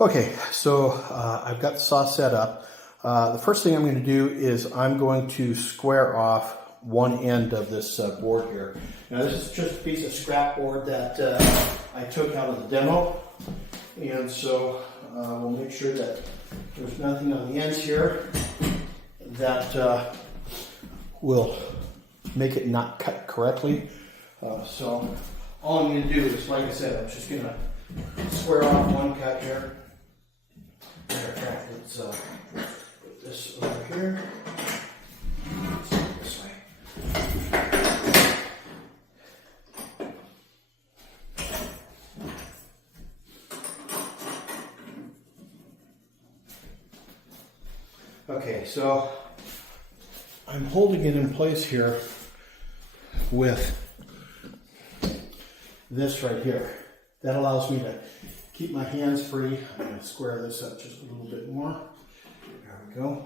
Okay, so I've got the saw set up. The first thing I'm going to do is I'm going to square off one end of this board here. Now this is just a piece of scrap board that I took out of the demo, and so we'll make sure that there's nothing on the ends here that will make it not cut correctly. So all I'm going to do is, like I said, I'm just going to square off one cut here. Let's put this over here. Let's do it this way. Okay, so I'm holding it in place here with this right here. That allows me to keep my hands free. I'm going to square this up just a little bit more. There we go.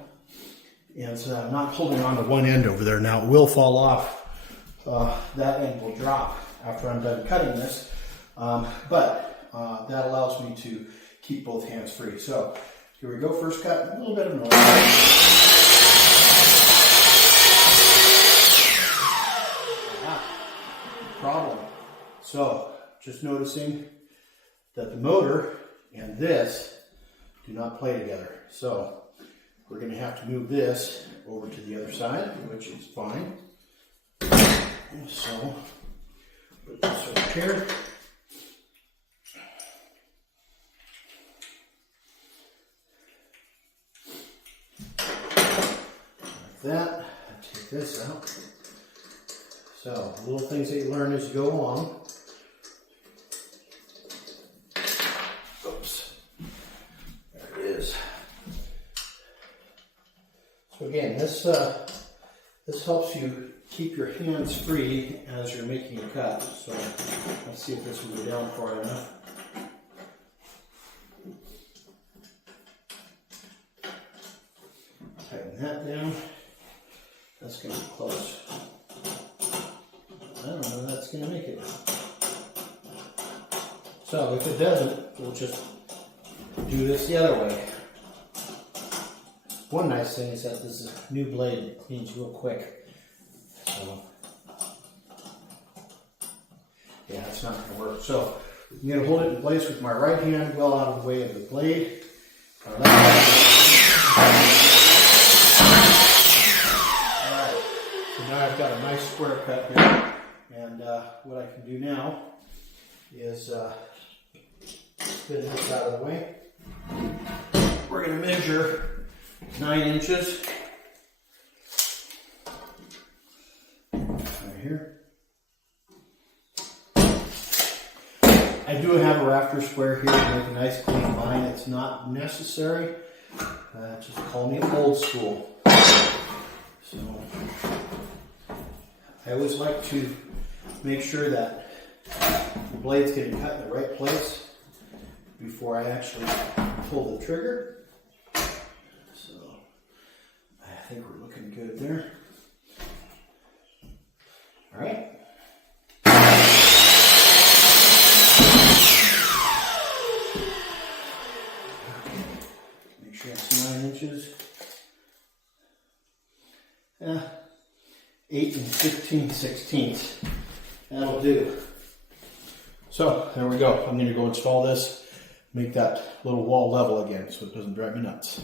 And so I'm not holding on to one end over there. Now it will fall off. That end will drop after I'm done cutting this. But that allows me to keep both hands free. So here we go. First cut, a little bit of noise. Problem. So just noticing that the motor and this do not play together. So we're going to have to move this over to the other side, which is fine. So put this over here. Like that. Take this out. So little things that you learn as you go along. So again, this helps you keep your hands free as you're making a cut. So let's see if this will go down far enough. Tighten that down. That's going to be close. I don't know if that's going to make it. So if it doesn't, we'll just do this the other way. One nice thing is that this is a new blade. It cleans real quick. So, yeah, it's not going to work. So, I'm going to hold it in place with my right hand well out of the way of the blade. Alright, so now I've got a nice square cut here. And what I can do now is spin this out of the way. We're going to measure 9 inches right here. I do have a rafter square here to make a nice clean line. It's not necessary. Just call me old school. So I always like to make sure that the blade's getting cut in the right place before I actually pull the trigger. I think we're looking good there. All right. Make sure it's 9 inches. 8 15/16. That'll do. So there we go. I'm going to go install this, make that little wall level again so it doesn't drive me nuts.